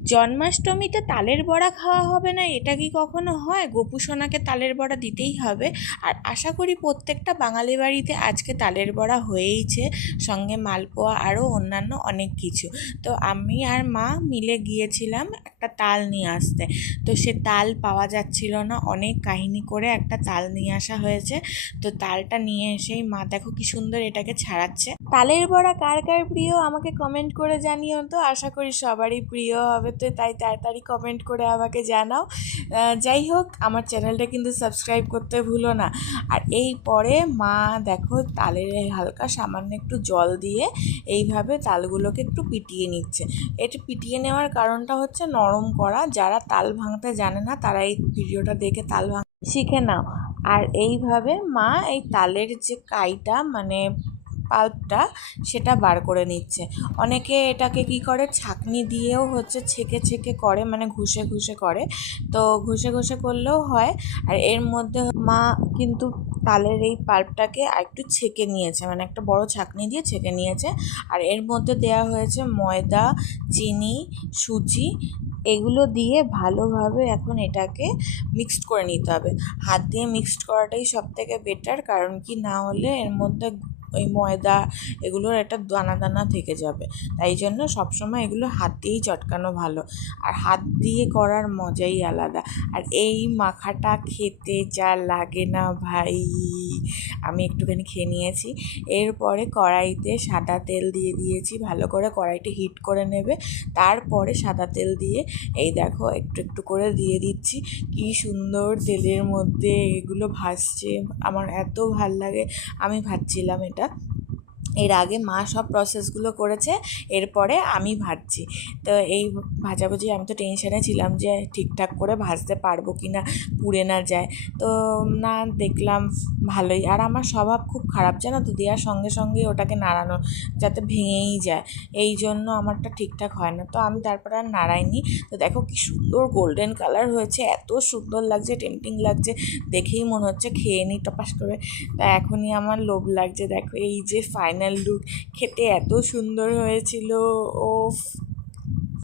জন্মাষ্টমীতে তালের বড়া খাওয়া হবে না, এটা কি কখনো হয়? গোপু সোনাকে তালের বড়া দিতেই হবে। আর আশা করি প্রত্যেকটা বাঙালি বাড়িতে আজকে তালের বড়া হয়েইছে, সঙ্গে মালপোয়া আরও অন্যান্য অনেক কিছু। তো আমি আর মা মিলে গিয়েছিলাম একটা তাল নিয়ে আসতে। তো সে তাল পাওয়া যাচ্ছিল না, অনেক কাহিনী করে একটা তাল নিয়ে আসা হয়েছে। তো তালটা নিয়ে এসেই মা দেখো কি সুন্দর এটাকে ছাড়াচ্ছে। তালের বড়া কার কার প্রিয় আমাকে কমেন্ট করে জানিও তো, আশা করি সবারই প্রিয় হবে। তো তাই তাড়াতাড়ি কমেন্ট করে আমাকে জানাও। যাই হোক, আমার চ্যানেলটা কিন্তু সাবস্ক্রাইব করতে ভুলো না। আর এই পরে মা দেখো তালের হালকা সামান্য একটু জল দিয়ে এইভাবে তালগুলোকে একটু পিটিয়ে নিচ্ছে। এটা পিটিয়ে নেওয়ার কারণটা হচ্ছে নরম করা। যারা তাল ভাঙতে জানে না তারা এই ভিডিওটা দেখে তাল শিখে নাও। আর এইভাবে মা এই তালের যে কাইটা মানে পাল্পটা সেটা বার করে নিচ্ছে। অনেকে এটাকে কি করে ছাঁকনি দিয়েও হচ্ছে ছেঁকে ছেঁকে করে, মানে ঘষে ঘষে করে। তো ঘষে ঘষে করলেও হয়। আর এর মধ্যে মা কিন্তু তালের এই পাল্পটাকে একটু ছেঁকে নিয়েছে, মানে একটা বড় ছাঁকনি দিয়ে ছেঁকে নিয়েছে। আর এর মধ্যে দেয়া হয়েছে ময়দা, চিনি, সুজি, এগুলো দিয়ে ভালোভাবে এখন এটাকে মিক্সড করে নিতে হবে। হাত দিয়ে মিক্সড করাটাই সবথেকে বেটার, কারণ কি না হলে এর মধ্যে ওই ময়দা এগুলোর একটা দানা দানা থেকে যাবে। তাই জন্য সবসময় এগুলো হাত দিয়েই চটকানো ভালো। আর হাত দিয়ে করার মজাই আলাদা। আর এই মাখাটা খেতে যা লাগে না ভাই, আমি একটুখানি খেয়ে নিয়েছি। এরপরে কড়াইতে সাদা তেল দিয়ে দিয়েছি, ভালো করে কড়াইটা হিট করে নেবে। তারপরে সাদা তেল দিয়ে এই দেখো একটু একটু করে দিয়ে দিচ্ছি। কি সুন্দর তেলের মধ্যে এগুলো ভাসছে, আমার এত ভাল লাগে। আমি ভাজছিলাম এটা, এর আগে মা সব প্রসেসগুলো করেছে, এরপরে আমি ভাজছি। তো এই ভাজাভুজি আমি তো টেনশানে ছিলাম যে ঠিকঠাক করে ভাজতে পারবো কি না, পুড়ে না যায়। তো না, দেখলাম ভালোই। আর আমার স্বভাব খুব খারাপ জানো তো, দেওয়ার সঙ্গে সঙ্গেই ওটাকে নাড়ানো, যাতে ভেঙেই যায়। এই জন্য আমারটা ঠিকঠাক হয় না, তো আমি তারপরে আর নাড়াইনি। তো দেখো কি সুন্দর গোল্ডেন কালার হয়েছে, এত সুন্দর লাগছে, টেম্পটিং লাগছে, দেখেই মনে হচ্ছে খেয়ে নিই টপাস করে। তা এখনই আমার লোভ লাগছে। দেখো এই যে ফাইনাল লুক, খেতে এত সুন্দর হয়েছিল। ও